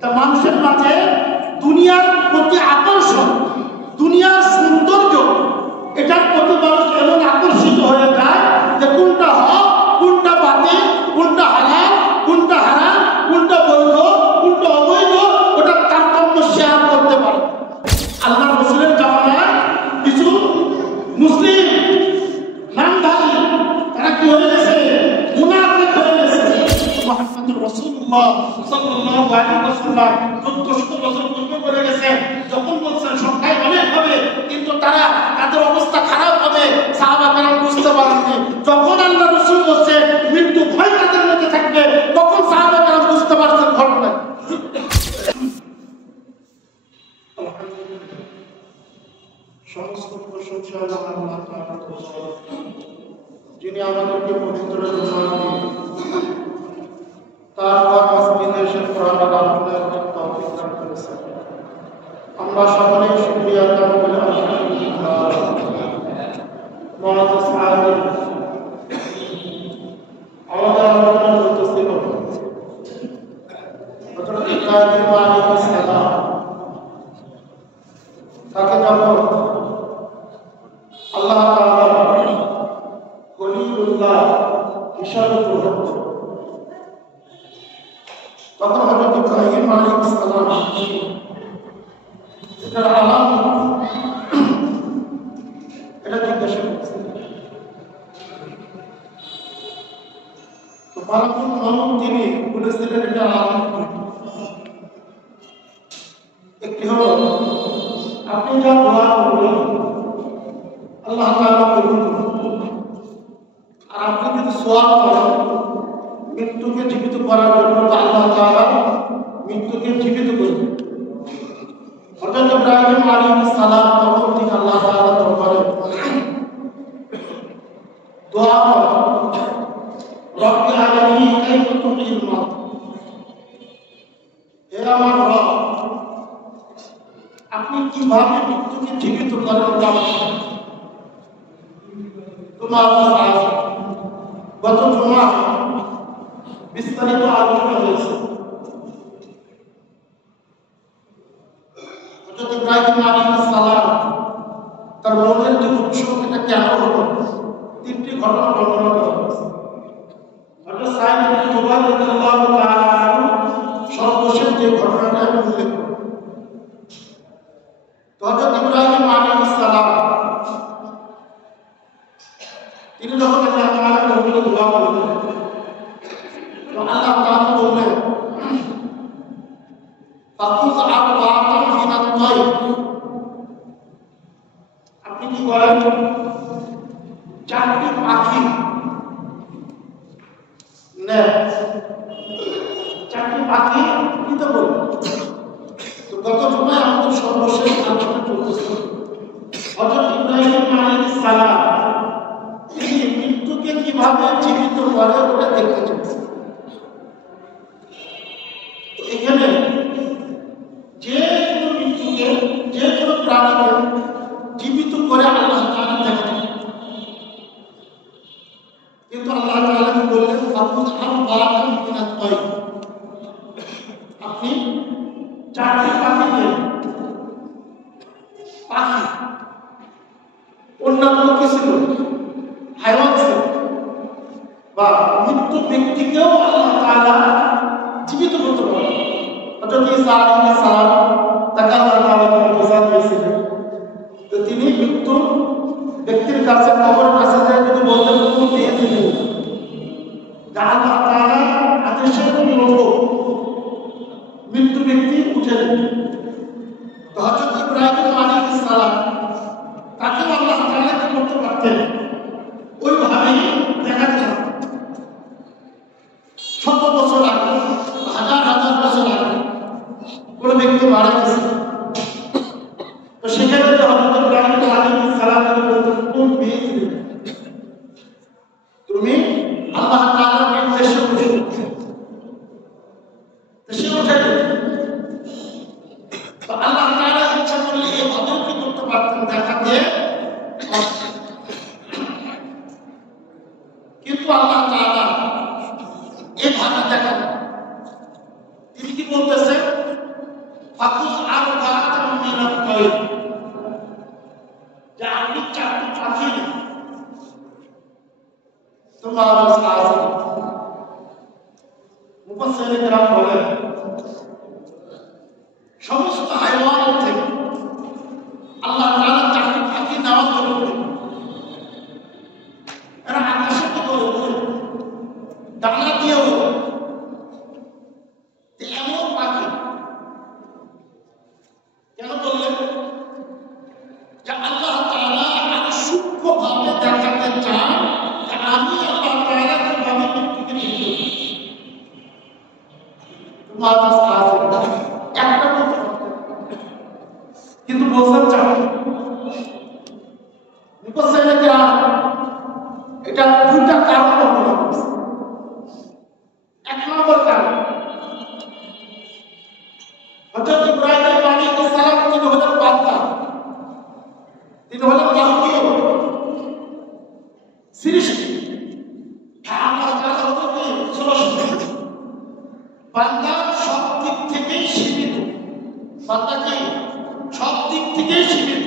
তা মানুষের মাঝে দুনিয়ার প্রতি আকর্ষণ, দুনিয়ার সৌন্দর্য, এটার প্রতি মানুষ এমন আকর্ষিত হয়ে যায় যে কোনটা হক, কোনটা বাতিল, কোনটা হালাল, কোনটা হারাম, কোনটা বৈধ, কোনটা অবৈধ, ওটার তারতম্য শেয়ার করতে পারে। আল্লাহ রাসূলের জামানায় কিছু মুসলিম নামধারী তারা কি হয়ে গেছে? মুনাফিক হয়ে গেছে। মুহাম্মদুর রাসূলুল্লাহ সাল্লাল্লাহু আলাইহি ওয়াসাল্লাম 1400 বছর পূর্বে করে গেছে, যখন বলছেন সংখ্যায় অনেক হবে কিন্তু তাদের অবস্থা খারাপ হবে, সাহাবারা বুঝতে পারেননি। যখন আল্লাহ রাসূল বলছে মৃত্যু ভয় তাদের মধ্যে থাকবে, তখন সাহাবারা বুঝতে পারছেন ঘটনা। সমস্ত প্রশংসা আল্লাহ তাআলার জন্য, যিনি আমাদেরকে পবিত্র কোরআন তারপর বিদেশের কোরআনের আলোচনার তৌফিক দান করেছেন। আমরা সকলেই শুকরিয়া আদায় করি আলহামদুলিল্লাহ। মুআজ্জাজ সাহাবী আমাদের আলোচনা চলতেছিল হযরত ইব্রাহিম আলাইহিস সালাম, তাকে যখন আল্লাহ তাআলা খলিলুল্লাহ হিসাবে গ্রহণ করেন, তখন হযরত ইব্রাহিম আলাইহিস সালাম এটার আলামত এটা জিজ্ঞাসা করছেন। তো মালাকুল মউত তিনি বলেছিলেন এটা আলামত একটি হলো আপনি যা দোয়া করবেন আল্লাহ তাআলা কবুল করবেন। আর আপনি যদি সওয়াল করেন মৃত্যুকে জীবিত করার জন্য, আল্লাহ তাআলা মৃত্যুকে জীবিত করবেন। হযরত ইব্রাহিম আলাইহিস সালাম তখন তিনি আল্লাহ তাআলা দরবারে দোয়া করেন, রব্বি আলানি কাইফা তুহিল মাউত, হে আমার রব আপনি কিভাবে মৃত্যুকে জীবিত করেন তোমার গত জুমা বিস্তারিত আলোচনা হয়েছে। হযরত ইব্রাহিম আলাইহিস সালাম তার মনের যে উৎসব এটা কেন হলো, তিনটি ঘটনা বর্ণনা করা হয়েছে। হযরত সাঈদ ইবনে জুবাইর রাদিয়াল্লাহু তাআলা সর্বশেষ যে ঘটনাটা উল্লেখ করেন, হযরত ইব্রাহিম আলাইহিস সালাম তিনি যখন আল্লাহ তাআলার কাছে দোয়া করলেন, তো আল্লাহ তাআলা বললেন ফাকুজ আরবাতাম মিনাত তাইর, আপনি কি করেন চারটি পাখি নেন, চারটি পাখি নিতে বললেন। তো গত জুমায় আমাদের সর্বশেষ আলোচনা চলতেছে হযরত ইব্রাহিম আলাইহিস সালাম তিনি মৃত্যুকে কিভাবে জীবিত করে ওটা দেখতে চাচ্ছেন। তো এখানে যে কোনো মৃত্যুকে, যে কোনো প্রাণীকে জীবিত করে আল্লাহ তাআলা দেখেন, কিন্তু আল্লাহ তাআলা কি বললেন ফাকুজ আরবাতাম মিনাত তাইর, আপনি চারটি পাখিকে, পাখি অন্যান্য কি ছিল হায়াওয়ান ছিল বা মৃত্যু ব্যক্তিকেও আল্লাহ তাআলা জীবিত করতে পারেন। হযরত ঈসা আলাইহিস সালাম তাকে আল্লাহ তাআলা বোঝা দিয়েছিলেন, তো তিনি মৃত্যু ব্যক্তির কাছে, কবরের কাছে যায় যদি বলতেন তুমি দিয়ে দিলেন, আল্লাহ তাআলা আদেশের অনুরূপ মৃত্যু ব্যক্তি উঠে যাবে। তো হযরত ইব্রাহিম আলাইহিস সালাম তাকে আল্লাহ তাআলা কি করতে পারতেন, ওইভাবেই দেখা যায় শত বছর আগে, হাজার হাজার বছর আগে কোন ব্যক্তি মারা গেছে, তো সেখানে হযরত ইব্রাহিম আলাইহিস সালাম তুমি আল্লাহ তাআলার নির্দেশে উঠে, সে উঠে গেল। তো আল্লাহ তাআলা ইচ্ছা করলে এভাবেও কি করতে পারতেন, দেখা দিয়ে, কিন্তু আল্লাহ তাআলা এভাবে দেখান। তিনি কি বলতেছেন ফাকুস আরবাআতাম মিনাত তায়র, যে আপনি চারটি পাখি তোমার আছে। মুফাসসিরিন কেরাম বলেন সমস্ত হাইওয়ানের থেকে আল্লাহ তাআলা চারটি পাখি নেওয়ার জন্য এরা আকাশে কত উপরে ডানা দিয়েও এমন পাখি কেন বললেন যে আল্লাহ তাআলা আরো সূক্ষ্মভাবে দেখাতে চান যে আমি আল্লাহ তাআলা কিভাবে মৃত্যুকে নিয়ে তোমার একটা বলতে কিন্তু বলতে চান এটা দুইটা কারণ বর্ণনা করছে। এক নম্বর কারণ হযরত ইব্রাহিম আলাইহিস সালাম তিনি হলেন বান্দা, তিনি হলেন মাখলুক সৃষ্টি। আল্লাহ তাআলা হলেন সৃষ্টি, বান্দা সব দিক থেকেই সীমিত, বান্দা কি সব দিক থেকেই সীমিত,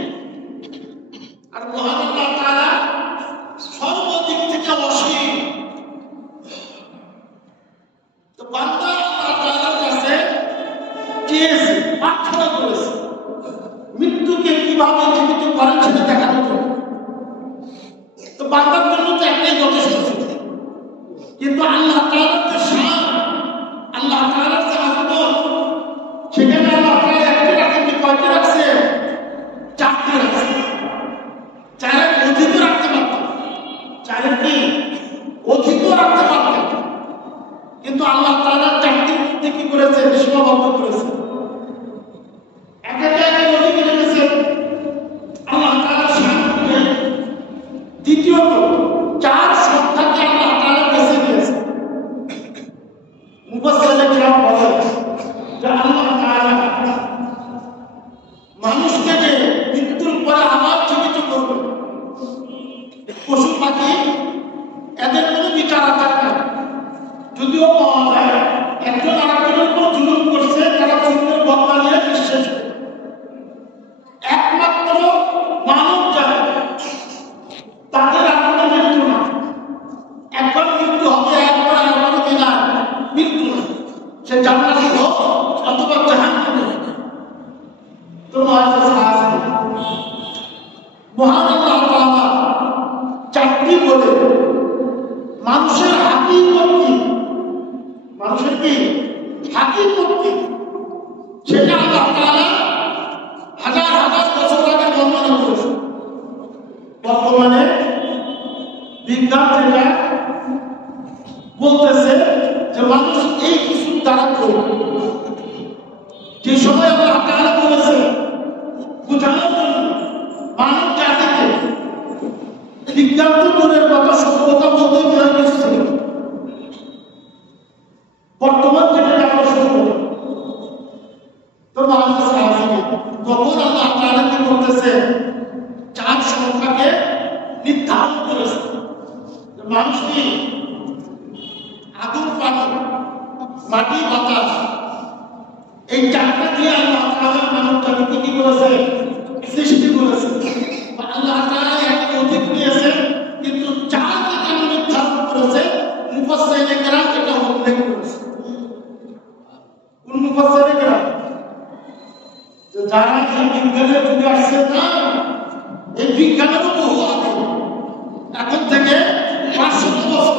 আর মহান আল্লাহ তাআলা সর্বদিক থেকে অসীম। তো বান্দা আল্লাহ তাআলার কাছে চেয়েছে, প্রার্থনা করেছে মৃত্যুকে কিভাবে জীবিত করেন সেটা দেখানোর জন্য। তো বান্দার জন্য তো একটাই যথেষ্ট ছিল, কিন্তু আল্লাহ তাআলার যে শান, আল্লাহ তাআলার যে আযমত, সেখানে আল্লাহ তাআলা একটি রাখেননি, কয়টি রাখছে? চারটি রাখছে। চারের অধিকও রাখতে পারতেন, চারের কি অধিকও রাখতে পারতেন, কিন্তু আল্লাহ তাআলা চারটির মধ্যে কি করেছে? সীমাবদ্ধ করেছে। একটা জায়গায় অধিক রেখেছে আল্লাহ তাআলার শানকে। দ্বিতীয়ত চার সংখ্যাকে আল্লাহ তাআলা বেছে নিয়েছে। মুফাসসিরিন কেরাম বলেন যে আল্লাহ তাআলা মানুষকে যে মৃত্যুর পরে আবার জীবিত করবে, পশু পাখি এদের কোনো বিচার আচার নেই। যদিও পাওয়া যায় একজন আরেকজনের উপর জুলুম করছে, তারা জুলুমের বদলা নিয়ে নিঃশেষ করে। একমাত্র মানব যারা তাদের আর কোনো মৃত্যু না, একবার মৃত্যু হবে, একবার আর কোনো দিন আর মৃত্যু না, সে জান্নাতে হোক অথবা জাহান্নামে হোক। তো মহান আল্লাহ তাআলা চারটি বলে মানুষের হাকিকত কি, মানুষের কি হাকিকত কি, সেটা আল্লাহ তাআলা হাজার হাজার বছর আগে বর্ণনা করেছে। বর্তমানে বিজ্ঞান যেটা বলতেছে যে মানুষ এই কিছু দ্বারা করবে, যে সময় আল্লাহ তাআলা বলেছে বোঝানোর জন্য মানব জাতিকে, বিজ্ঞান তো দূরের কথা, সভ্যতা বলতে মনে কিছু ছিল। বর্তমান যেটা আমরা সভ্যতা, তো মানুষ তখন আল্লাহ তাআলা কি করতেছে? চার সংখ্যাকে নির্ধারণ করেছে। মানুষ কি আগুন, পানি, মাটি, বাতাস, এই চারটা দিয়ে আল্লাহ তাআলা মানব জাতিকে কি করেছে? সৃষ্টি করেছে। আল্লাহ তাআলা একটি অধিক নিয়েছে, কিন্তু চারকে কেন নির্ধারণ করেছে? মুফাসসিরিন কেরাম এটা উল্লেখ করেছে। কোন মুফাসসিরিন কেরাম? যে যারা এই বিজ্ঞানের যুগে আসছে না, এই বিজ্ঞানেরও বহু আগে, এখন থেকে 500 বছর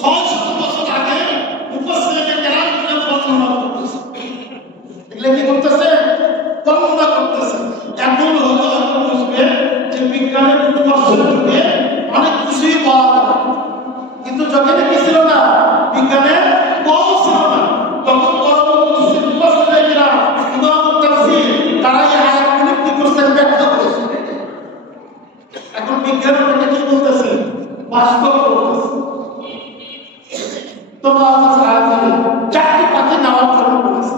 600 বছর আগে মুফাসসিরিন কেরাম এটা বর্ণনা করতেছে। এগুলো কি করতেছে? বর্ণনা করতেছে। এখন হলো বুঝবে যে বিজ্ঞানের উৎকর্ষের যুগে অনেক কিছুই পাওয়া যায়, কিন্তু যখন কি ছিল না, বিজ্ঞানের কম ছিল না, তখন পরবর্তী মুফাসসিরিন কেরাম ইমামুত তাফসীর তারা এই আয়াতগুলো কি করছেন? ব্যাখ্যা করেছেন। এখন বিজ্ঞান ওটাকে কি বলতেছে? বাস্তব বলতেছে। তো চারটি পাখি নেওয়ার জন্য বলেছে।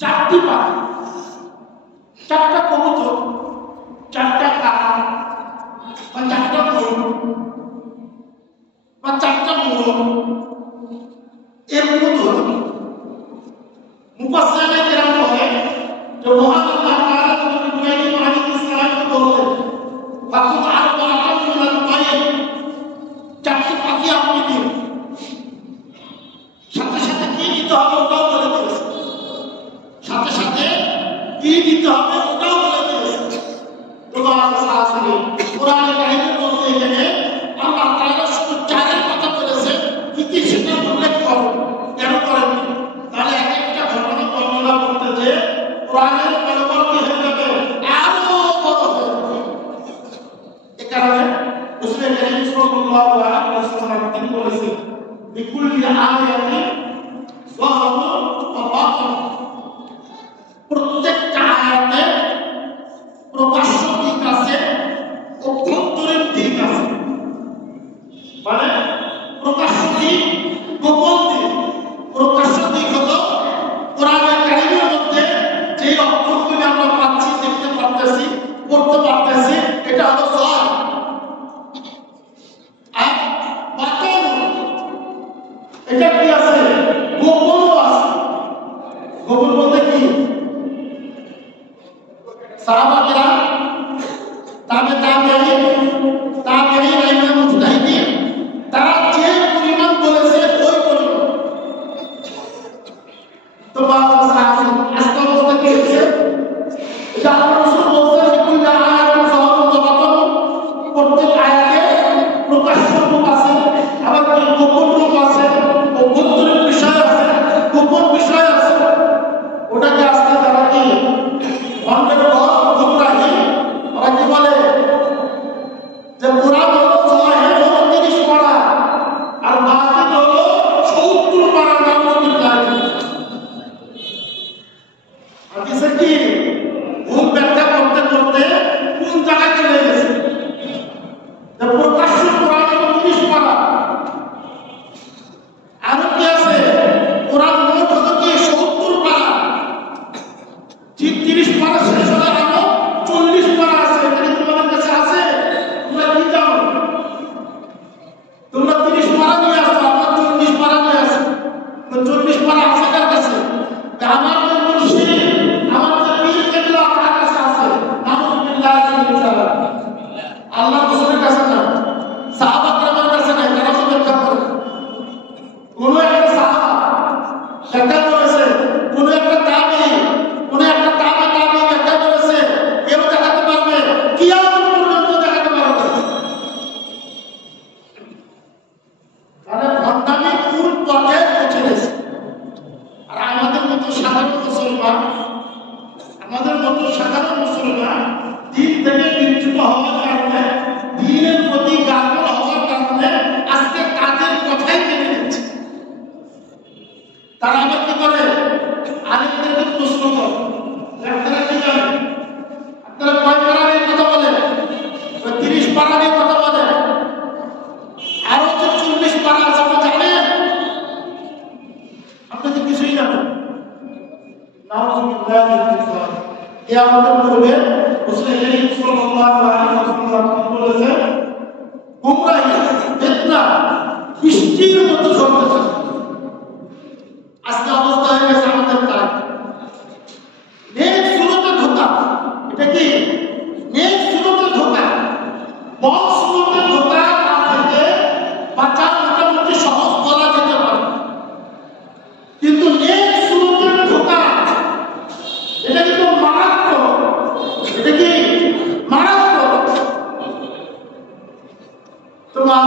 চারটি পাখি, চারটা কবুতর, চারটা কাক, বা চারটা মোর, বা চারটা মোর, এর মতো মুফাসসিরিন দিতে হবে ওটাও বলে দিয়েছে, সাথে সাথে কি দিতে হবে ওটাও বলে দিয়েছে। তোমার শাস্ত্রে কোরআনে কারিমের মধ্যে এখানে আল্লাহ তাআলা শুধু চারের কথা বলেছে, কি কি সেটা উল্লেখ করো, কেন করেননি? তাহলে এক একটা ঘটনা বর্ণনা করতে যে কোরআনের পরবর্তী হয়ে যাবে, আরো বড় হয়ে যাবে। এ কারণে রাসূল কারীম সাল্লাল্লাহু আলাইহি ওয়াসাল্লাম তিনি বলেছেন, বিকুল্লি আয়াতিন যাহিরুন ওয়া বাতিন, প্রত্যেকটা আয়াতে প্রকাশ্য দিক আছে, অভ্যন্তরীণ দিক আছে। মানে প্রকাশ্য দিক, গোপন দিক। প্রকাশ্য দিক হলো কোরআনের কারিমের মধ্যে যে অক্ষরগুলি আমরা পাচ্ছি, দেখতে পারতেছি, পড়তে পারতেছি, এটা হলো সওয়াব। আর বাতিন এটা কি আছে? গোপন আছে। গোপন বলতে কি? সাহাবারা তাবেঈন মুজতাহিদিন তারা যে পরিমাণ বলেছে ওই পরিমাণ। তো বাবা সাহাবী আজকে অবস্থা কি হয়েছে? এটা আল্লাহ রাসূল বলছেন, বিকুল্লি আয়াতিন যাহিরুন ওয়া বাতিন, প্রত্যেক আয়াতে প্রকাশ্য রূপ আছে, আবার গোপন রূপ আছে, অভ্যন্তরীণ বিষয় আছে, গোপন বিষয় আছে। ওটাকে আজকে তারা কি ভণ্ডের গুমরাহি, ওরা কি বলে যে কোরআন হলো 30 পারা আর বাতিল হলো 70 পারা। নাউযুবিল্লাহ। হাদিসে কি ভুল ব্যাখ্যা করতে করতে কোন জায়গায় চলে গেছে? যে প্রকাশ্য কোরআন হলো 30 পারা, আর কি আছে? কোরআন মোট হলো কি 70 পারা। 30 পারা শেষ হলে আরো 40 পারা আছে। এটা তোমাদের কাছে আছে? তোমরা কি জানো? তোমরা 30 পারা নিয়ে আসো, আমরা 40 পারা নিয়ে আসি। তো 40 পারা আছে কার কাছে? আমার যে মুর্শিদ, আমার যে পীর কেবলা আপনার কাছে আছে। নাউযুবিল্লাহ। আল্লাহ রাসূলের কাছে না, সাহাবা কেরামের কাছে না। তারা তো ব্যাখ্যা করে। কোন একটা সাহাবা ব্যাখ্যা করেছে, কোন একটা তাবেঈ, কোন একটা তাবেঈ ব্যাখ্যা করেছে, কেউ দেখাতে পারবে? কিয়ামত পর্যন্ত দেখাতে পারবে। মানে ভণ্ডামি কোন পর্যায়ে পৌঁছে গেছে। আর আমাদের মতো সাধারণ মুসলমান দিন থেকে বিচ্যুত হওয়ার কারণে, দিনের প্রতি গাফল হওয়ার কারণে আজকে তাদের কথাই মেনে নিচ্ছে। তারা আবার কি করে? আলেমদেরকে প্রশ্ন করে, আপনারা কি জানেন? আপনারা কয় পারা নিয়ে কথা বলেন? 30 পারা নিয়ে কথা বলেন। আরো যে 40 পারা আছে আপনি জানেন? আপনি তো কিছুই জানেন। নাউযুবিল্লাহ। এ আমাদের পূর্বে রাসূল কারীম সাল্লাল্লাহু আলাইহি ওয়াসাল্লাম বলেছেন, গুমরাহি, ফিতনা বৃষ্টির মতো ঝরতে থাকে। আজকে অবস্থা হয়ে গেছে আমাদের তাই। নেক সুরতে ধোঁকা। এটা কি? নেক সুরতে ধোঁকা। বদ সুরতে ধোঁকা না থেকে বাঁচা মোটামুটি সহজ বলা যেতে পারে, কিন্তু নেক সুরতে ধোঁকা এটা কিন্তু মারাত্মক। এটা কি? মারাত্মক। তোমার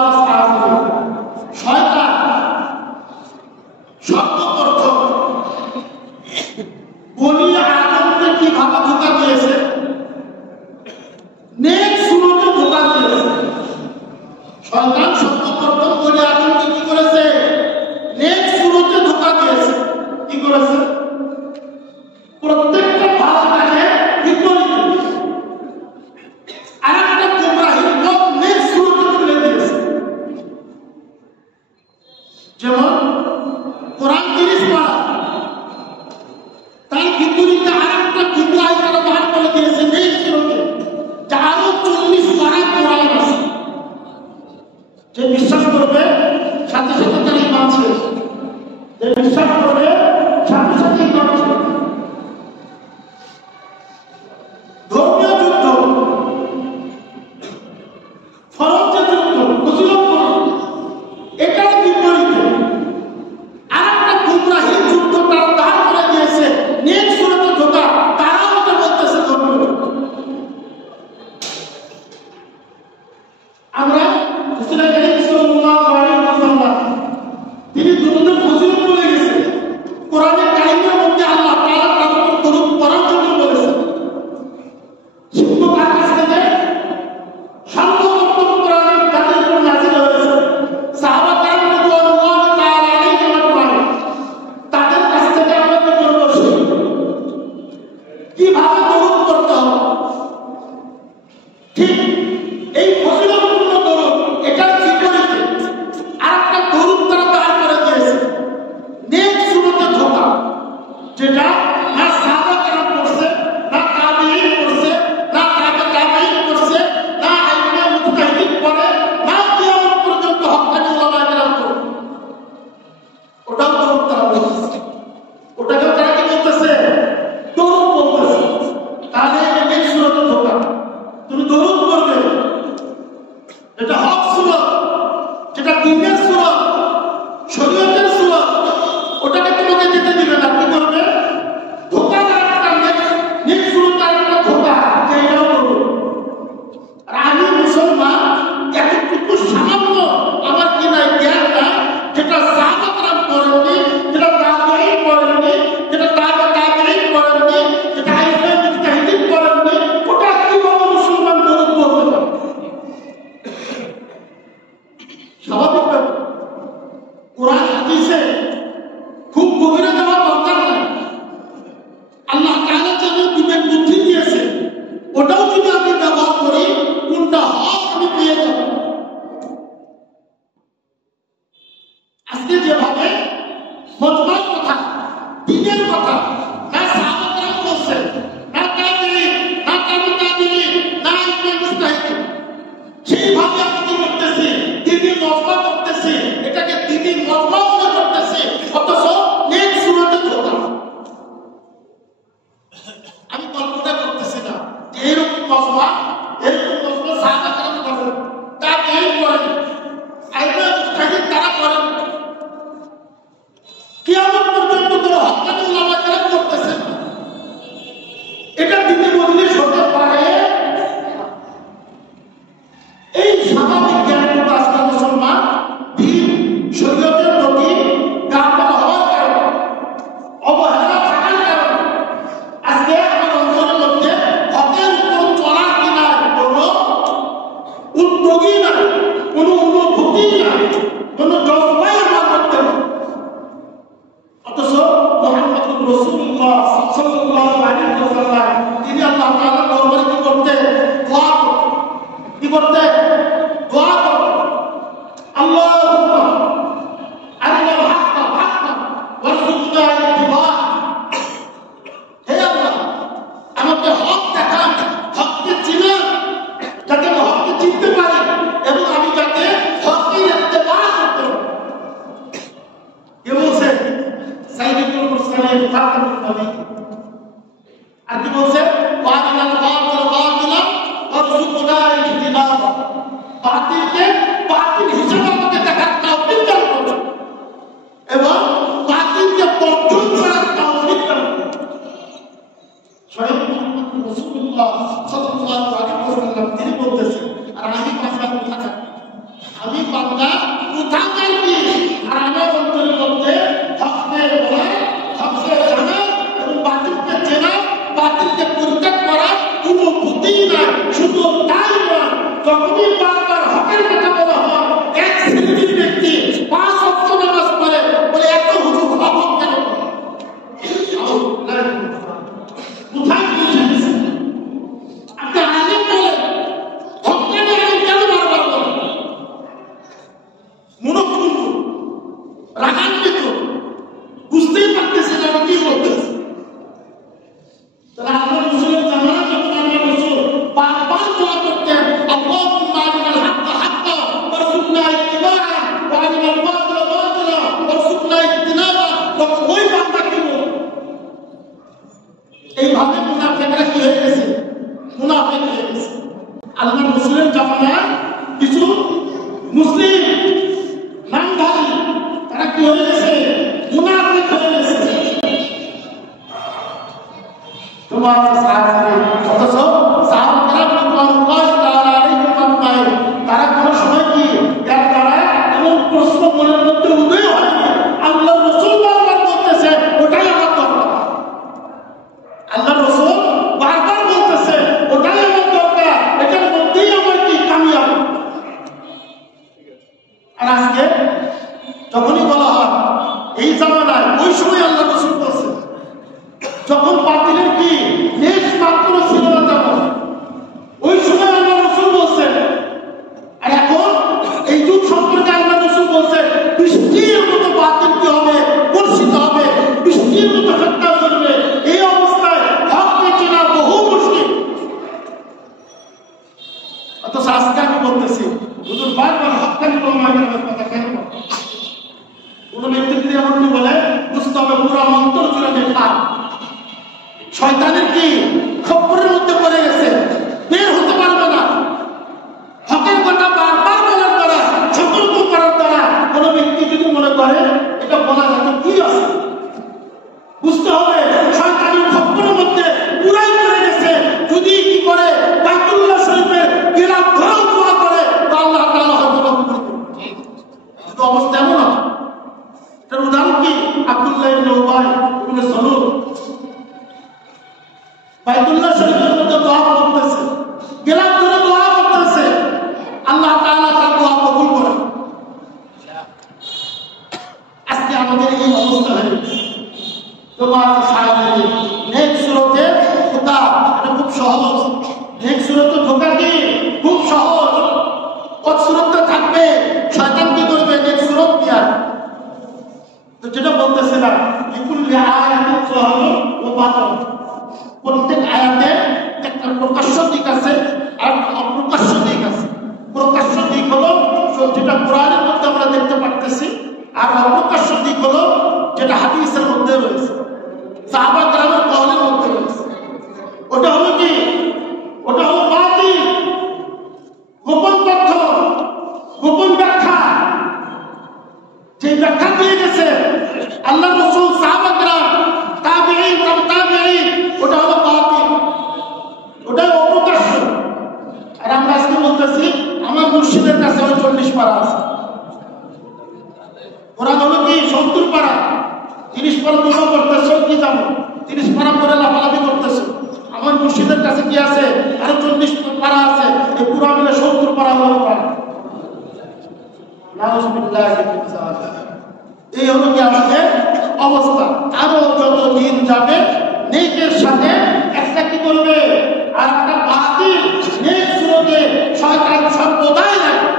রাসূলুল্লাহ সাল্লাল্লাহু আলাইহি ওয়াসাল্লাম তিনি আল্লাহ তাআলার দরবারে কি করতেন? দোয়া করতেন। কি করতেন? দোয়া করতেন। আল্লাহুম্মা আরিনাল হাক্কা হাক্কান ওয়ারযুকনা ইত্তিবা'। হে আল্লাহ, আমাকে হক দেখান, হককে চিনান, যাতে আমি হককে চিনতে পারি এবং আমি যাতে হককে ইত্তিবা' করতে পারি। কে বলছে? সাইয়্যিদুল মুরসালিন খাতামুন নবী। আর কি বলছে? ওয়ারিনাল বাতিল বাতিলান ওয়ারযুকনা ইত্তিবা'। বাতিলকে বাতিল হিসেবে আমাকে দেখার তৌফিক দান করুন এবং বাতিলকে বর্জন করার তৌফিক দান করুন। স্বয়ং রাসূলুল্লাহ সাল্লাল্লাহু আলাইহি ওয়াসাল্লাম তিনি বলতেছেন, আর আমি বান্দা কোথাকার? আমি বান্দা কোথাকার কি? আর আমার অন্তরের মধ্যে হককে বলা, হককে জানা এবং বাতিলকে চেনা, বাতিলকে পরিত্যাগ করা কোনো বুদ্ধি নাই। শুধু তাই নয়, যখনই বারবার হকের কথা বলা হয়, এক শ্রেণীর ব্যক্তি 5 ওয়াক্ত নামাজ পড়ে বলে এত হুজুর হক কেন? কোথায় গিয়েছে? আপনি আলিম বলেন, হককে নিয়ে আলিম কেন বারবার বলেন? মনোক্ষুণ্ণ, রাগান্বিত, বুঝতেই পারতেছেন আমি কি বলতেছি। তাহলে আমরা মুসলিম জামানা যখন আমরা রসুল বারবার দোয়া করতেন, আল্লাহুম্মা আরিনাল হাক্কা হাক্কা ওয়ারযুকনা ইত্তিবা'a ওয়া আরিনাল বাতিলা বাতিলা ওয়ারযুকনা ইজতিনাবা, তখন ওই বান্দা কি বলতো? এইভাবে মুনাফিকরা কি হয়ে গেছে? মুনাফিক হয়ে গেছে। আল্লাহর মুসলিম জামানায় কিছু মুসলিম নামধারী তারা কি হয়ে গেছে? মুনাফিক হয়ে গেছে। তোমার সাহাবায়ে অথচ সাহাবারা রাদিয়াল্লাহু তাআলা আলাইহিম আজমাইন তারা কোন সময় কি এর দ্বারা এমন প্রশ্ন মনের মধ্যে উদয় হয়, আল্লাহর রাসূল বারবার বলতেছে ওটাই আমার দরকার। আল্লাহর রাসূল বারবার বলতেছে ওটাই আমার দরকার, এটার মধ্যেই আমার কি কামিয়াব। আর আজকে যখনই বলা হয় এই জামানায়, ওই সময় আল্লাহর রাসূল বলছে যখন বাতিলের কি লেশ মাত্র ছিল না, তেমন ওই সময় আল্লাহ রাসূল বলছেন। আর এখন এই যুগ সম্পর্কে আল্লাহ রাসূল বলছে বৃষ্টির মতো বাতিল কি হবে? বর্ষিত হবে, বৃষ্টির মতো হত্যা করবে। এই অবস্থায় হককে চেনা বহু মুশকিল। অথচ আজকে আমি বলতেছি হুজুর বারবার হককে প্রমাণের কথা কেন বলেন? কোন ব্যক্তি যদি এমনটি বলে বুঝতে হবে পুরো অন্তর জুড়ে নেফাক, শয়তানের কি খপ্পরের মধ্যে পড়ে গেছে, বের হতে পারবে না। হকের কথা বারবার বলার দ্বারা, সতর্ক করার দ্বারা কোন ব্যক্তি যদি মনে করে এটা বলা যাতে কি আছে, বুঝতে হবে শয়তানের খপ্পরের মধ্যে পুরাই পড়ে গেছে। যদি কি করে বাইতুল্লাহ শরীফের গিলাফ ধরেও দোয়া করে তা আল্লাহ তাআলা হয়তো কবুল করবেন। কিন্তু অবস্থা এমন না। এটার উদাহরণ কি? আব্দুল্লাহ ইবনে উবাই ইবনে সালুল বাইতুল্লাহ শরীফের মধ্যে দোয়া করতেছে, গিলাফ ধরে দোয়া করতেছে, আল্লাহ তাআলা তার দোয়া কবুল করেন। আজকে আমাদের এই অবস্থা হয়ে গেছে। তোমার সাহায্যে নেক সুরতে ধোঁকা, এটা খুব সহজ। নেক সুরতে ধোঁকা কি খুব সহজ। কত সুরতে থাকবে, শয়তান কি করবে? নেক সুরত দিয়া। তো যেটা বলতেছিলাম লিকুল্লি আয়াতিন যাহিরুন ওয়া বাতিন, প্রত্যেক আয়াতে একটা প্রকাশ্য দিক আছে আর অপ্রকাশ্য দিক আছে। প্রকাশ্য দিক হলো যেটা কোরআনের মধ্যে আমরা দেখতে পাচ্ছি, আর অপ্রকাশ্য দিক হলো যেটা হাদিসের মধ্যে রয়েছে, সাহাবা কেরামের কওলের মধ্যে রয়েছে। ওটা হলো কি? ওটা হলো বাতিল, গোপন তথ্য, গোপন ব্যাখ্যা। যে ব্যাখ্যা দিয়ে গেছে আল্লাহ রাসূল, সাহাবা কেরাম, তাবেঈন, তাবেঈন, ওটা হলো বাতিল, ওটা অপ্রকাশ্য। আর আমরা আজকে বলতেছি আমার মুর্শিদের কাছে ওই 40 পারা আছে, ওরা হলো কি 70 পারা, 30 পারা দোয়া করতেছ কি জানো, 30 পারা করে লাফালাফি করতেছ। আমার মুর্শিদের কাছে কি আছে? আরো 40 পারা আছে, এই পুরো মিলে 70 পারা হলো পারা। নাউজুবিল্লাহি মিন যালিক। এই হলো কি আমাদের অবস্থা। আরো যত দিন যাবে, নেকের সাথে একটা কি করবে আর একটা বাতিল নেক সুরতে শয়তান সর্বদাই রাখবে।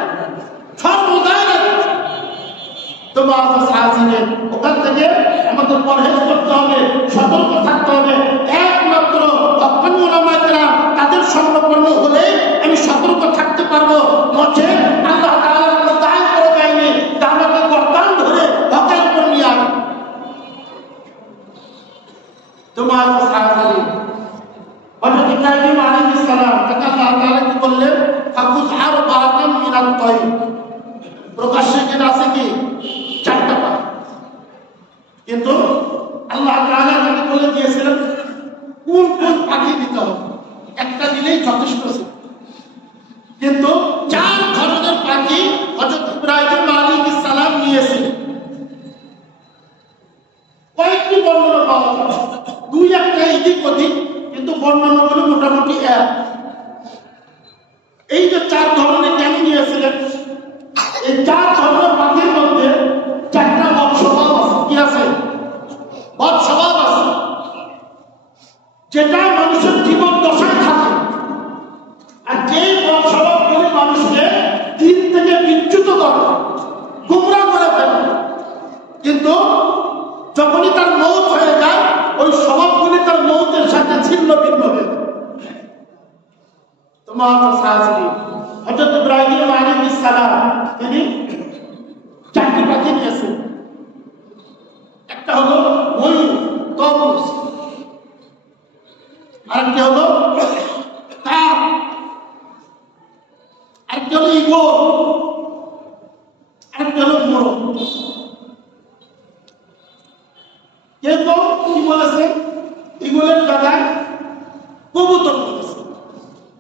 তোমার সাহায্যে ওখান থেকে আমাদের পরহেজ করতে হবে, সতর্ক থাকতে হবে। একমাত্র হক্কানি উলামায়ে কেরাম তাদের স্বর্ণপন্ন হলে আমি সতর্ক থাকতে পারবো। নচে আল্লাহ তাআলা দায় করে দেয়নি আমাকে গর্দান ধরে হকের উপর নিয়ে আসবে। তোমার সাহায্যে হযরত ইব্রাহিম আলাইহিস সালাম তাকে আল্লাহ তাআলা কি বললেন, ফাকুজ আরবাতাম মিনাত তাইর। প্রকাশ্যে যেটা আছে কি চারটা পাখি, কিন্তু আল্লাহ তাআলা তাকে বলে দিয়েছিলেন কোন কোন পাখি দিতে হবে, একটা দিলেই যথেষ্ট ছিল। কিন্তু চার ধরনের পাখি হযরত ইব্রাহিম আলাইহিস সালাম নিয়েছিলেন। কয়েকটি বর্ণনা পাওয়া যায়, দুই একটা এদিক ওদিক, কিন্তু বর্ণনাগুলো মোটামুটি এক। এই যে চার ধরনের কেন নিয়েছিলেন, এই চার ধরনের পাখির মধ্যে চারটা বৎস্বভাব আছে। কি আছে? বৎস্বভাব আছে, যেটা মানুষের জীবন দশায় থাকে। আর যেই বৎস্বভাবগুলি মানুষকে দিন থেকে বিচ্যুত করে, গুমরা করে ফেলে, কিন্তু যখনই তার মৌত হয়ে যায় ওই স্বভাবগুলি তার মৌতের সাথে ছিন্ন ভিন্ন হয়ে যায়। তোমার সাহায্যে হযরত ইব্রাহিম আলাইহিস সালাম তিনি চারটি পাখি নিয়েছেন। একটা হলো ময়ূর, তবুজ, আরেকটা হলো কাক, আরেকটা হলো ঈগল, আরেকটা হলো মোরগ। কেউ কি বলেছে, ঈগলের জায়গায় কবুতর বলেছে।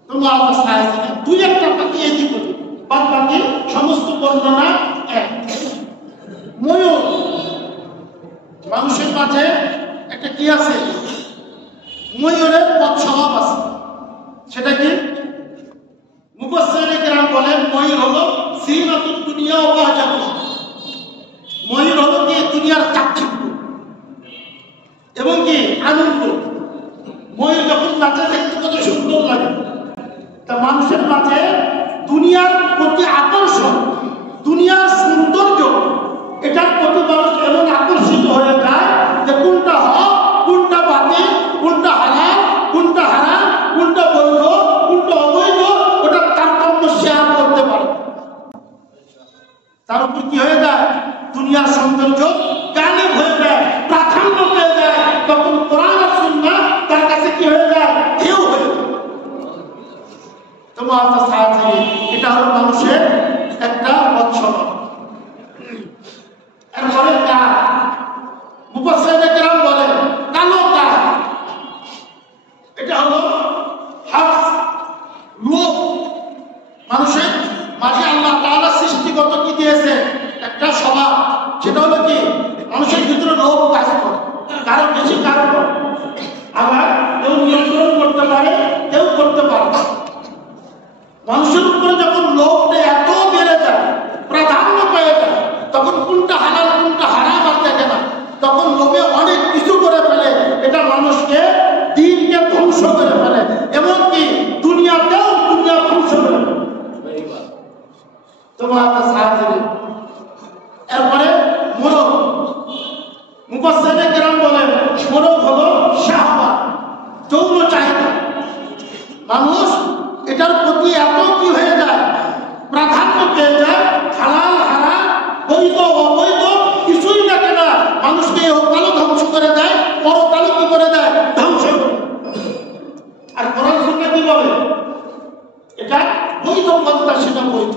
তোমার অবস্থায় দুই একটা পাখি এদিক ওদিক, বাদ বাকি সমস্ত বর্ণনা এক। ময়ূর, মানুষের মাঝে একটা কি আছে, ময়ূরের বৎস্বভাব আছে। সেটা কি? মুফাসসিরিনে কেরাম বলেন ময়ূর হলো জিনাতুদ দুনিয়া ওয়া বাহজাতুহা। ময়ূর হলো কি দুনিয়ার চাকচিক্য এবং কি আনন্দ। ময়ূর যখন নাচে দেখতে কত সুন্দর লাগে। তা মানুষের মাঝে দুনিয়ার প্রতি আকর্ষণ, দুনিয়ার সৌন্দর্য, এটার প্রতি মানুষ এমন আকর্ষিত হয়ে যায় যে কোনটা হক, কোনটা বাতিল, কোনটা হালাল, কোনটা হারাম, কোনটা বৈধ, কোনটা অবৈধ, ওটা তারতম্য শেয়ার করতে পারে। তার উপর কি হয়ে যায়, দুনিয়ার সৌন্দর্য গালিব হয়ে যায়, প্রাধান্য পেয়ে যায়। তখন কোরআন আর সুন্নাহ তার কাছে কি হয়ে যায়, কেউ হয়ে যায়। তোমার সাহায্যে এটা হলো মানুষের একটা বৎস্বভাব। এরপরে কাক, মুফাসসিরিনে কেরাম বলেন কালো কাক, এটা হলো হাফস, লোভ। মানুষের মাঝে আল্লাহ তাআলা সৃষ্টিগত কি দিয়েছে, একটা স্বভাব। সেটা হলো কি মানুষের ভিতরে লোভ কাজ করে, কারো বেশি কারো কম। আবার কেউ নিয়ন্ত্রণ করতে পারে, কেউ করতে পারে না। মানুষের উপরে যখন লোভটা এত বেড়ে যায়, প্রাধান্য পেয়ে যায়, তখন কোনটা হালাল কোনটা হারাম আর দেখে না। তখন লোভে অনেক কিছু করে ফেলে, এটা মানুষকে দিনকে ধ্বংস করে ফেলে, এমনকি দুনিয়াতেও দুনিয়া ধ্বংস করে ফেলে। তোমার সাহায্যে এরপরে মোরগ, মুফাসসিরিনে কেরাম বলেন মোরগ হলো শাহওয়াত, যৌন চাহিদা। মানুষ এটার প্রতি এত কি হয়ে যায়, প্রাধান্য পেয়ে যায়, হালাল হারাম, বৈধ অবৈধ কিছুই দেখে না। মানুষকে ইহকালও ধ্বংস করে দেয়, পরকালও কি করে দেয়, ধ্বংস করে। আর কোরআন সুন্নাহ কি বলে, এটা বৈধ পন্থা, সেটা বৈধ।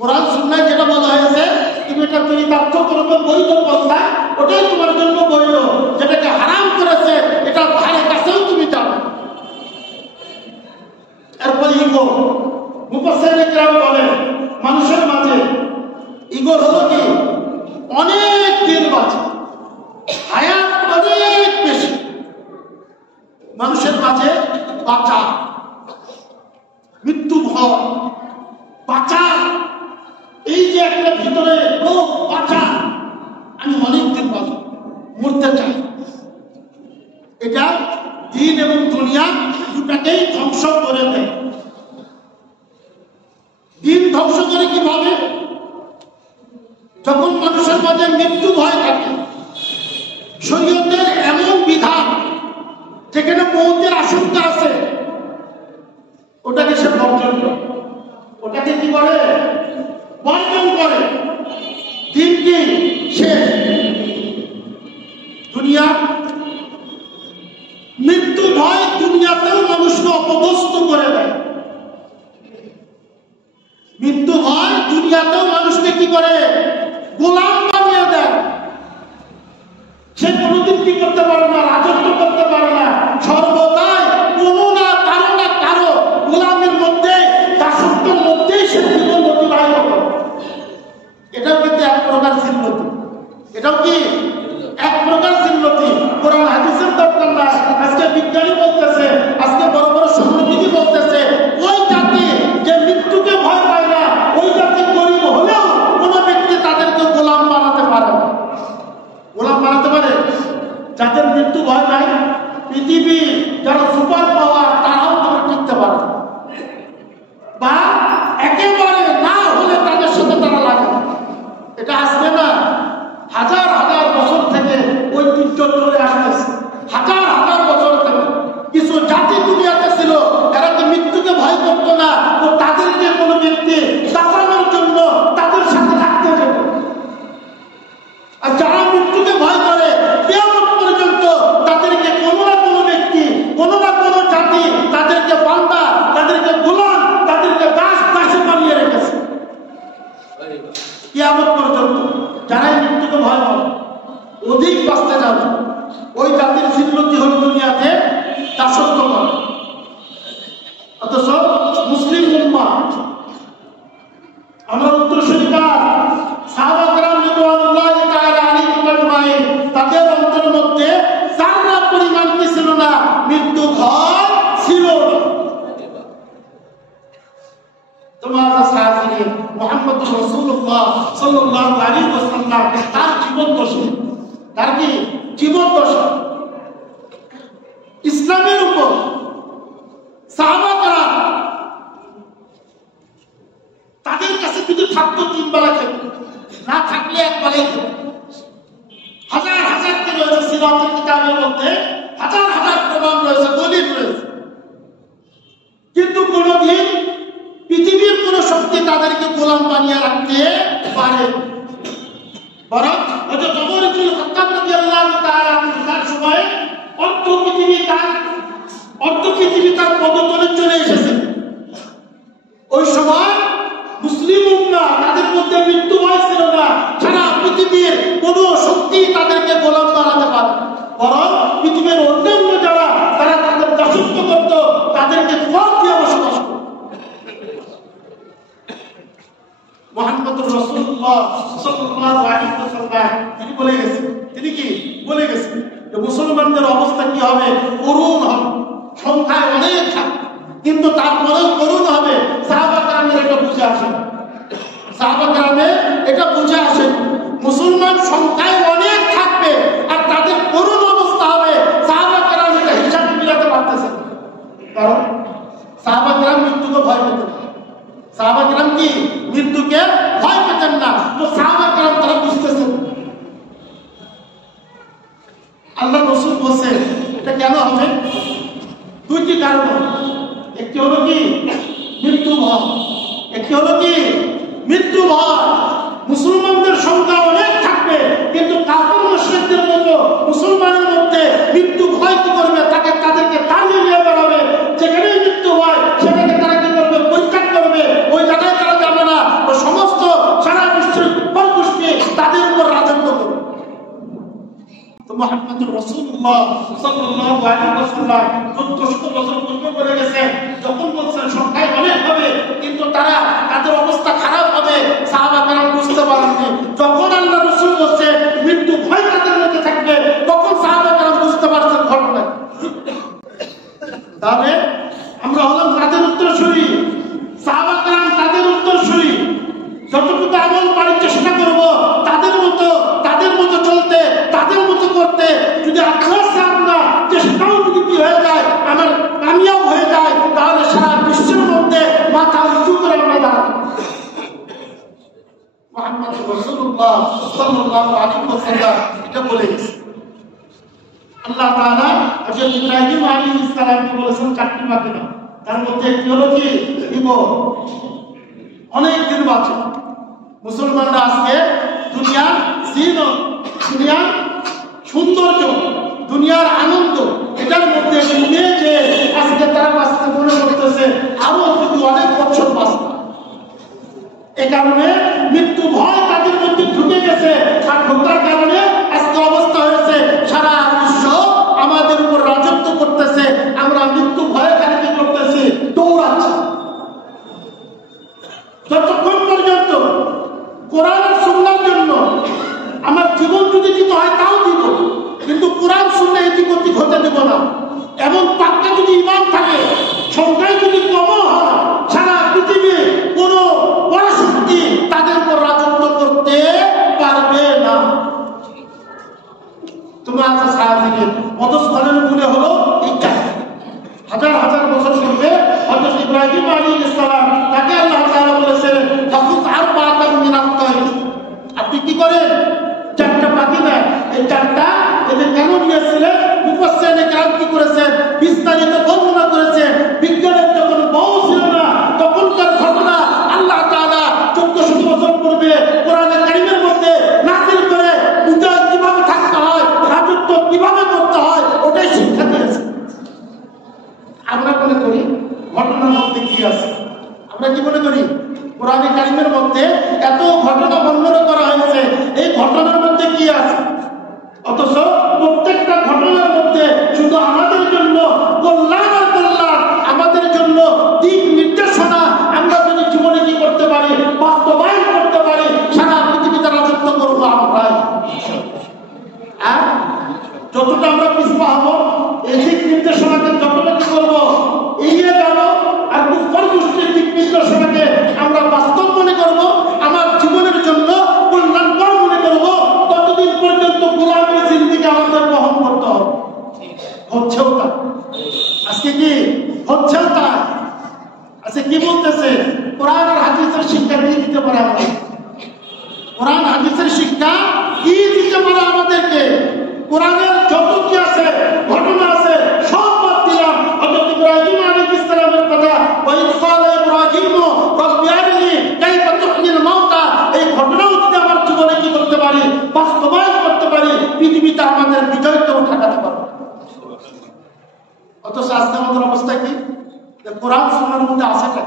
কোরআন সুন্নাহ যেটা বলা হয়েছে তুমি এটা চরিতার্থ করবে বৈধ পন্থা, ওটাই তোমার জন্য বৈধ। যেটাকে হারাম করেছে এটা ধারে কাছেও তুমি যাবে। এরপরে ঈগল, মুফাসসিরিনে কেরাম বলেন মানুষের মাঝে ঈগল হলো কি অনেক দিন বাঁচে, হায়াত অনেক বেশি। মানুষের মাঝে বাঁচা, মৃত্যু ভয়, বাঁচা, এই যে একটা ভিতরে লোক বাঁচা, আমি অনেক দিন বাঁচব, মরতে চাই, এটা দিন এবং দুনিয়া দুটাকেই ধ্বংস করে দেয়। দিন ধ্বংস করে কিভাবে? যখন মানুষের মাঝে মৃত্যু ভয় থাকে, শরীয়তের এমন বিধান যেখানে মৌতের আশঙ্কা আছে, ওটাকে সে বর্জন করে, ওটাকে কি করে? বর্জন করে। দিন কি শেষ, দুনিয়া মৃত্যু ভয় দুনিয়াতেও মানুষকে অপদস্থ করে দেয়। মৃত্যু ভয় দুনিয়াতেও মানুষকে কি করে? গোলাম বানিয়ে দেয়। সে কোনোদিন কি করতে পারে না? রাজত্ব করতে পারে না। সর্বদাই কোনো না কারো গোলামের মধ্যে, দাসত্বের মধ্যেই সে জীবন অতিবাহিত করে। এটাও কিন্তু এক প্রকার জিল্লতি। এটাও কি এক প্রকার জিল্লতি। কোরআন হাদিসের দরকার না। আজকে বিজ্ঞানী বলতেছে, আজকে বড় বড় সংস্কৃতি বলতেছে, ওই জাতি যে মৃত্যুকে ভয় পায় না, ওই জাতি গরিব হলেও কোনো ব্যক্তি তাদেরকে গোলাম বানাতে পারে না। গোলাম বানাতে পারে যাদের মৃত্যু ভয় নাই। পৃথিবী যারা সুপার পাওয়ার, তারাও তোমার টিকতে পারে, বা একেবারে না হলে তাদের সাথে তারা লাগে। এটা আসবে না। হাজার হাজার বছর থেকে ঐতিহ্য চলে আসতেছে, হাজার হাজার বছর থেকে। কিছু জাতি দুনিয়াতে ছিল, এরা তো মৃত্যুকে ভয় করত না, তো তাদেরকে কোনো ব্যক্তি দাফনানোর জন্য তাদের সাথে রাখতে যেত। আর যারা মৃত্যুকে ভয় করে, কিয়ামত পর্যন্ত তাদেরকে কোনো না কোনো ব্যক্তি, কোনো না কোনো জাতি তাদেরকে বান্দা, তাদেরকে গোলাম, তাদেরকে দাসে বানিয়ে রেখেছে কিয়ামত পর্যন্ত। যারাই মৃত্যুকে ভয় করে অধিক বাঁচতে যাবে, ওই জাতির জিল্লতি হল দুনিয়াতে দাসত্ব করে। অথচ মুসলিম উম্মাহ, আমরা উত্তরসূরি সাহাবা কেরাম রিদওয়ানুল্লাহি তাআলা আলাইহিম আজমাইন, তাদের অন্তরের মধ্যে যারা পরিমাণ কি ছিল না? মৃত্যু ভয় ছিল না। তোমার সাহাবী মুহাম্মদ রাসূলুল্লাহ সাল্লাল্লাহু আলাইহি ওয়াসাল্লাম তার জীবন দশা, তার কি জীবন দশা ইসলামের উপর সাহাবা কেরাম তাদের কাছে যদি থাকতো 3 বেলা খেত, না থাকলে 1 বেলাই খেত। হাজার হাজার কি রয়েছে সিরাতের কিতাবের মধ্যে, হাজার হাজার প্রমাণ রয়েছে, দলিল রয়েছে, কিন্তু কোনদিন পৃথিবীর কোন শক্তি তাদেরকে গোলাম বানিয়ে রাখতে পারে। বরং হযরত ওমর ইবনে খাত্তাব রাদিয়াল্লাহু তাআলা আনহু তার সময় অর্ধ পৃথিবী তার পদতলে চলে এসেছে। ওই সময় মুসলিম উম্মাহ তাদের মধ্যে মৃত্যু ভয় ছিল না। সারা পৃথিবীর কোন শক্তি তাদেরকে গোলাম বানাতে পারে, বরং পৃথিবীর অন্যান্য যারা তারা তাদের দাসত্ব করত, তাদেরকে পথ দিয়ে বসবাস করত। মুহাম্মদুর রাসূলুল্লাহ সাল্লাল্লাহু আলাইহি ওয়াসাল্লাম তিনি বলে গেছেন, তিনি কি বলে গেছেন যে মুসলমানদের অবস্থা কি হবে? করুণ হবে, সংখ্যায় অনেক থাকবে, কিন্তু তারপরেও করুণ হবে। সাহাবা কেরামের এটা বুঝে আসে, সাহাবা কেরামের এটা বুঝে আসে। মুসলমান সংখ্যায় অনেক থাকবে আর তাদের করুণ অবস্থা হবে। সাহাবা কেরাম এটা হিসাব মিলাতে পারতেছে, কারণ সাহাবা কেরাম মৃত্যুকে ভয় পেতেন। সাহাবা কেরাম কি মৃত্যুকে ভয় পেতেন না, তো সাহাবা কেরাম তারা বুঝতেছেন। আল্লাহ রাসূল বলেন এটা কেন হবে? 2টি কারণ। একটি হলো কি মৃত্যু ভয়, একটি হলো কি মৃত্যু ভয়। মুসলমানদের সংখ্যা অনেক থাকবে, কিন্তু কাফির মুশরিকদের মতো মুসলমানের মধ্যে মৃত্যু ভয় কি করবে? তাদেরকে টানিয়ে নিয়ে বেড়াবে। যেখানে মৃত্যু হয় সেটাকে তারা কি করবে? পরিত্যাগ করবে। ওই জায়গায় তারা যাবে না। ও সমস্ত সারা বিশ্বের পরপুষ্টি তাদের উপর রাজত্ব করবে। তো মুহাম্মদুর রাসূলুল্লাহ সাল্লাল্লাহু আলাইহি ওয়াসাল্লাম 1400 বছর পূর্বে বলে গেছেন, যখন বলছেন সংখ্যায় অনেক হবে কিন্তু তাদের অবস্থা খারাপ হবে, সাহাবা কেরাম বুঝতে পারেননি। যখন আল্লাহ রাসূল বলছেন মৃত্যু ভয় তাদের মধ্যে থাকবে, তখন সাহাবা কেরাম বুঝতে পারছেন ঘটনা। তাহলে আমরা হলাম তাদের উত্তরসূরি, সাহাবা কেরাম তাদের উত্তরসূরি। যতটুকু আমল পারি চেষ্টা করব তাদের মতো চলতে, তাদের মতো করতে। যদি আল্লাহ আমরা চেষ্টা কামিয়াব হয়ে যায়, তাহলে সারা বিশ্বের মধ্যে মাথা উঁচু করে আমরা দাঁড়াবো। মুহাম্মদ রাসূলুল্লাহ সাল্লাল্লাহু আলাইহি ওয়াসাল্লাম এটা বলে গেছেন। আল্লাহ তাআলা হযরত ইব্রাহিম আলাইহিস সালামকে বলেছেন চারটি বাকি দাও, তার মধ্যে একটি হলো কি অনেক দিন বাঁচে। মুসলমানরা আজকে দুনিয়ার জিনত, দুনিয়ার সৌন্দর্য, দুনিয়ার আনন্দ এটার মধ্যে ডুবে যে আজকে তারা বাঁচতে মনে করতেছে আরো কিন্তু অনেক বছর বাঁচতে। এ কারণে মৃত্যু ভয় তাদের মধ্যে ঢুকে গেছে, আর ঢোকার কারণে আজকে অবস্থা হয়েছে সারা বিশ্ব আমাদের উপর রাজত্ব করতেছে, আমরা মৃত্যু ভয়ে কাটিয়ে করতেছি, দৌড়াচ্ছি। যতক্ষণ পর্যন্ত কোরআন সুন্নাহর জন্য আমার জীবন যদি দিতে হয় তাও দিব, কিন্তু কোরআন সুন্নাহ এদিক ওদিক হতে দেব না। এমন পাক্কা যদি ঈমান থাকে, সংখ্যায় যদি কম হয়, সারা পৃথিবী কোনো পরাশক্তি তাদের উপর রাজত্ব করতে পারবে না। তোমার আছে সাহায্যের মতস্থলের মূলে হলো এইটা। হাজার হাজার বছর পূর্বে হযরত ইব্রাহিম আলাইহিস সালাম তাকে আল্লাহ তাআলা বলেছেন ফাকুত আরবাতাম মিনাত তাইর, আপনি কি করেন চারটা পাখি নেন। এই চারটা এদের কেন নিয়েছিলেন মুফাসসিরিনে কেরাম কি করেছেন বিস্তারিত বর্ণনা করেছে। বিজ্ঞানের যখন বউ ছিল না তখনকার ঘটনা আল্লাহ তাআলা 1400 বছর পূর্বে কোরআনে কারীমের মধ্যে নাযিল করে বিজয় কিভাবে থাকতে হয়, রাজত্ব কিভাবে করতে হয় ওটাই শিক্ষা দিয়েছে। আমরা মনে করি ঘটনার মধ্যে কি আছে, আমরা কি মনে করি কোরআনে কারীমের মধ্যে এত ঘটনা বর্ণনা করা হয়েছে, এই ঘটনার মধ্যে কি আছে? অথচ প্রত্যেকটা ঘটনার মধ্যে শুধু আমাদের জন্য কল্যাণ আর কল্যাণ, আমাদের জন্য দিক নির্দেশনা। আমরা যদি জীবনে কি করতে পারি, বাস্তবায়ন করতে পারি, সারা পৃথিবীতে রাজত্ব করবো আমরা। যতটা আমরা পিছপা হবো, এই দিক নির্দেশনাকে যতটা কি করবো এগিয়ে যাবো, আর কুফর গোষ্ঠীর দিক নির্দেশনাকে আমরা বাস্তব মনে করবো, আমার জীবনের জন্য কল্যাণকর মনে করবো, ততদিন পর্যন্ত গোলামের জিন্দেগি আমাদের বহন করতে হবে। হচ্ছেও তা, আজকে কি হচ্ছেও তা। আজকে কি বলতেছে কোরআন আর হাদিসের শিক্ষা কি দিতে পারে আমাদের? কোরআন হাদিসের শিক্ষা কি দিতে পারে আমাদেরকে? কোরআনের যত কি আছে ঘটনা আছে সব বাদ দিলাম। হযরত ইব্রাহিম আলাইহিস সালামের কথা, ওয়া ইয ক্বালা ইব্রাহিমু রাব্বি আরিনি কাইফা তুহয়িল মাউতা, এই ঘটনাও যদি আমার জীবনে কি করতে পারি, বাস্তবায়ন করতে পারি, পৃথিবীতে আমাদের বিজয়কেও ঠেকাতে পারবো। অথচ আজকে আমাদের অবস্থা কি? কোরআন সুন্নাহর মধ্যে আছে না,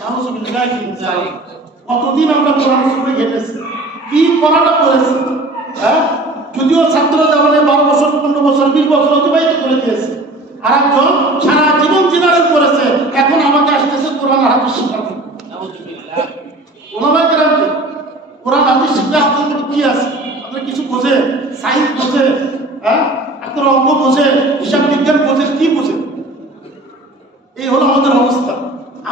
নাউযুবিল্লাহি মিন যালিক। কতদিন আমরা কোরআন সুন্নাহ ঘেটেছি, কি পড়াটা করেছি, হ্যাঁ? যদিও ছাত্র জীবনে 12 বছর 15 বছর 20 বছর অতিবাহিত করে দিয়েছে, আর একজন সারা জীবন জেনারেল করেছে, এখন আমাকে আসতেছে কোরআন হাদিস শিখাতে। ওলামায়ে কেরাম কি কোরআন হাদিস শিখা আপনাদের কি আছে? আপনারা কিছু বোঝে, সায়েন্স বোঝে, হ্যাঁ, আপনারা অঙ্ক বোঝে, হিসাব বিজ্ঞান বোঝে, কি বোঝে? এই হলো আমাদের অবস্থা।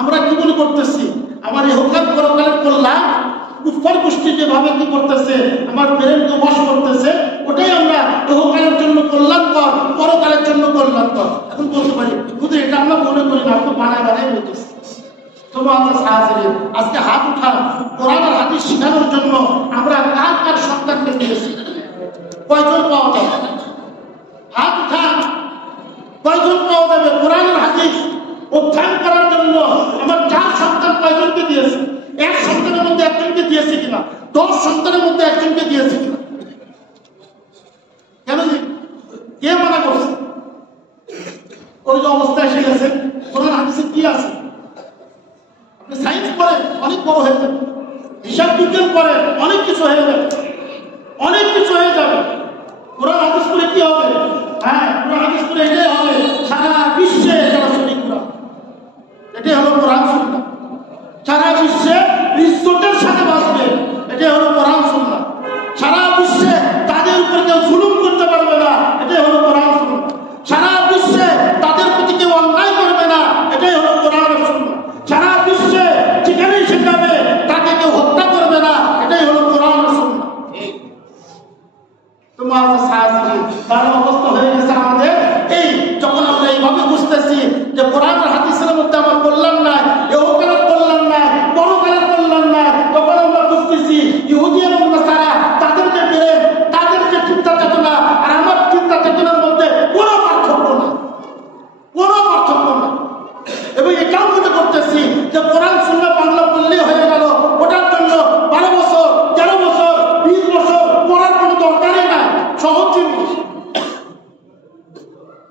আমরা কি মনে করতেছি আমার ইহকাল পরকালের কল্যাণ কুফর গোষ্ঠী যেভাবে কি করতেছে, আমার ব্রেনকে ওয়াশ করতেছে, ওটাই আমরা ইহকালের জন্য কল্যাণকর, পরকালের জন্য কল্যাণকর। এখন বলতে পারি শুধু এটা আমরা মনে করি না, আমরা বানায় বানায় বলতেছি। তোমার সাহায্যের আজকে হাত উঠা কোরআন আর হাদিস শেখানোর জন্য আমরা কার কার সন্তানকে দিয়েছি, কয়জন পাওয়া যাবে? হাত উঠা কয়জন পাওয়া যাবে? কোরআন আর হাদিস অধ্যয়ন করার জন্য আমার 4 সন্তান কয়জনকে দিয়েছে? 1 সন্তানের মধ্যে একজনকে দিয়েছে কিনা? 10 সন্তানের মধ্যে একজনকে দিয়েছে কিনা? কেন কে মানা করছে? ওই যে অবস্থা এসে গেছে। কোরআন হাদিসে কি আছে? আপনি সায়েন্স পড়েন অনেক বড় হয়ে যাবে, হিসাব বিজ্ঞান পড়েন অনেক কিছু হয়ে যাবে, অনেক কিছু হয়ে যাবে। কোরআন হাদিস পড়ে কি হবে? হ্যাঁ, কোরআন হাদিস পড়ে এটাই হবে সারা বিশ্বে যারা শরীক কোরআন, এটাই হলো কোরআন সুন্নাহ। সারা বিশ্বে ইজ্জতের সাথে বাঁচবে, এটাই হলো কোরআন সুন্নাহ। সারা বিশ্বে তাদের উপর কেউ জুলুম করতে পারবে না, এটাই হলো কোরআন সুন্নাহ। সারা বিশ্বে তাদের প্রতি কেউ অন্যায় করবে না, এটাই হলো কোরআন সুন্নাহ। সারা বিশ্বে যেখানেই শেখাবে তাকে কেউ হত্যা করবে না, এটাই হলো কোরআন সুন্নাহ।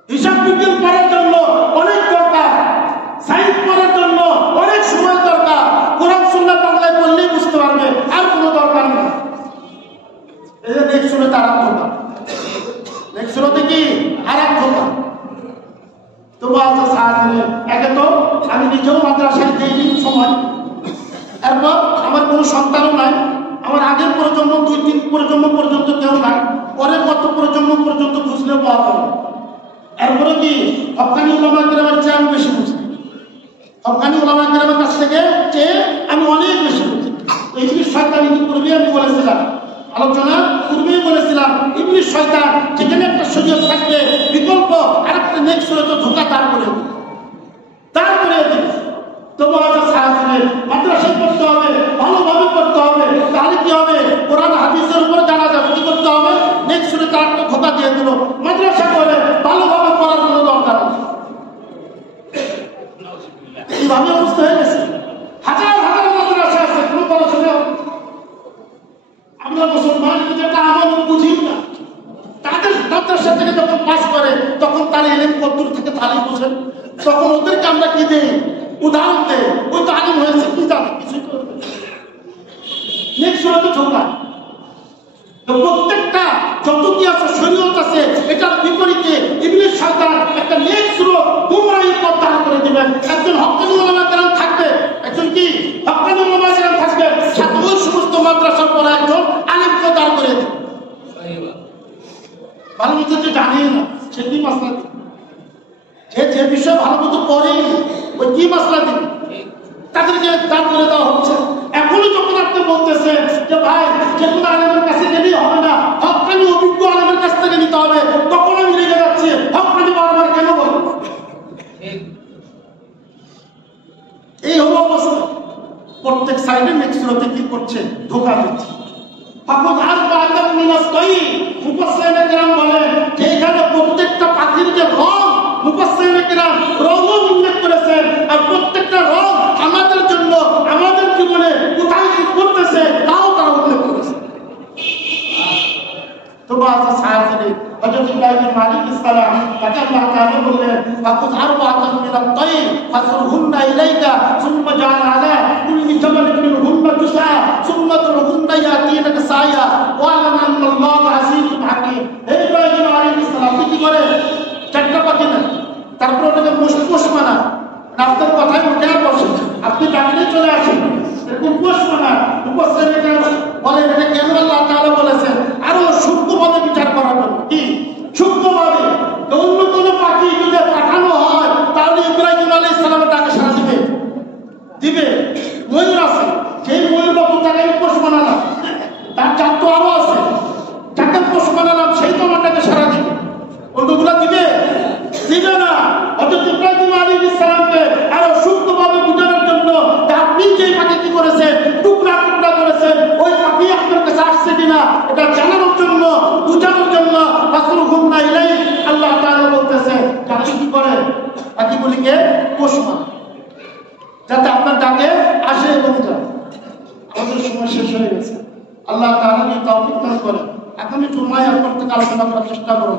হিসাব বিজ্ঞান পড়ার জন্য অনেক দরকার, সায়েন্স পড়ার জন্য অনেক সময় দরকার। কোরআন সুন্নাহ বাংলায় পড়লেই বুঝতে পারবে, আর কোনো দরকার নেই। এই যে নেক্সট শুরুতে আরাম ধোকা, নেক্সট শুরুতে কি আরাম ধোকা। তবু আল্লাহ সাহায্য। একে তো আমি নিজেও মাদ্রাসায় দেইনি সময়, এরপর আমার কোনো সন্তানও নাই, আমার আগের প্রজন্ম 2-3 প্রজন্ম পর্যন্ত কেউ নাই, পরের কত প্রজন্ম পর্যন্ত খুঁজলেও পাওয়া যাবে। এরপরে কি হক্কানি উলামা কেরামের চেয়ে আমি বেশি বুঝি, হক্কানি উলামা কেরামের কাছ থেকে চেয়ে আমি অনেক বেশি বুঝি। ইবলিস শয়তান পূর্বে আমি বলেছিলাম, আলোচনা পূর্বেই বলেছিলাম, ইবলিস শয়তান যেখানে একটা শরীয়ত থাকবে বিকল্প আরেকটা নেক্সট শরীয়ত ধোঁকা তারপরে তবু আজ মাদ্রাসায় পড়তে হবে, ভালোভাবে পড়তে হবে। তাহলে কি হবে? কোরআন হাদিসের উপরে জানা যাবে। কি করতে হবে? নেক্সট শুনে তার একটা ধোঁকা দিয়ে দিল। মাদ্রাসা করে ভালোভাবে পড়ার কোনো দরকার নেই। এইভাবে অবস্থা হয়ে গেছে। হাজার হাজার মাদ্রাসা আছে, কোনো পড়াশোনা। আমরা মুসলমান যেটা আমল বুঝি না, তাদের মাদ্রাসা থেকে যখন পাস করে তখন তার এলেম কদ্দুর থেকে তালিম বোঝেন, তখন ওদেরকে আমরা কি দেই? উদাহরণ দেয়। ওই তো আলিম হয়েছে, কি জানে? কিছুই তো নেক্সট শুরুতে ধোঁকা। প্রত্যেকটা যত কি আছে শরীয়ত আছে, এটার বিপরীতে ইবলিস শয়তান একটা নেক্সট শুরু গুমরাহির পথ দাঁড় করে দিবেন। একজন হক্কানি উলামা কেরাম থাকবে, একজন কি হক্কানি উলামা কেরাম থাকবে, সাথে ওই সমস্ত মাদ্রাসার পড়া একজন আলিমকে দাঁড় করে দেবে। ভালো মতো যে জানেই না সে কি মাসলা দিবে, যে বিষয় ভালো মতো পড়েই ওই কি মাসলা দিবে, তাদেরকে দাঁড় করে দেওয়া হচ্ছে। এখনো যখন আপনি বলতেছেন যে ভাই যে কোনো আলেমের কাছে গেলেই হবে না, হক্কানি অভিজ্ঞ আলেমের কাছ থেকে নিতে হবে, তখন আমি রেগে যাচ্ছি। হক্কানি বারবার কেন বল? এই হলো অবস্থা। প্রত্যেক সাইডে নেক্সট রোতে কি করছে? ধোঁকা দিচ্ছে। মুফাসসিরিনে কেরাম বলেন যে এখানে প্রত্যেকটা পাখির যে রং, মুফাসসিরিনে কেরাম রঙও উল্লেখ করেছেন, আর প্রত্যেকটা রং আমাদের জন্য আমাদের জীবনে কোথায় কি করতেছে তাও তারা উল্লেখ করেছে। তো বাবা সাহায্য হযরত ইব্রাহিম আলাইহিস সালাম তাকে আল্লাহ তাআলা বললেন ফাকুজ আরবাআতাম মিনাত তাইর ফাসরহুন্না ইলাইকা সুম্মা জাআল আলা কুল্লি জাবালিন মিনহুন্না জুসা সুম্মা তুরহুন্না ইয়াতিনাকা সায়া ওয়া আলামা আন্নাল্লাহু আযীজুন হাকীম। হে ইব্রাহিম আলাইহিস সালাম, কি করে? চারটা পাখি না, তারপর ওটাকে পোষ মানা, আপনার কথায় উঠে আর বসে, আপনি ডাকলে চলে আসেন, এরকম পোষ মানা। মুফাসসিরিনে বলে এটা কেন আল্লাহ তাআলা বলেছেন? আরো সূক্ষ্মভাবে বিচার করার জন্য। কি সূক্ষ্মভাবে? অন্য কোনো পাখি যদি পাঠানো হয় তাহলে ইব্রাহিম আলাইহিস সালামের ডাকে সাড়া দিবে। ময়ূর আছে, সেই ময়ূর বাবু তাকে পোষ বানালাম, তার জাত তো আরো আছে, যাকে পোষ বানালাম সেই তো আমার ডাকে সাড়া দিবে। অন্যগুলা দিবে না। হযরত ইব্রাহিম আলাইহিস সালামকে আরো সূক্ষ্মভাবে বুঝানোর জন্য আপনি যেই পাখি কি করেছেন, টুকরা টুকরা করেছেন, ওই পাখি আপনার কাছে আসছে কিনা এটা জানানোর জন্য, বুঝানোর জন্য ফাসরহুন্না ইলাই আল্লাহ তাআলা বলতেছে আপনি কি করেন? পাখিগুলিকে পোষ মান, যাতে আপনার ডাকে আসে এবং যায়। আমাদের সময় শেষ হয়ে গেছে। আল্লাহ তাআলা তৌফিক দান করেন। আগামী জুমায় আর প্রত্যেক আলোচনা করার চেষ্টা করব।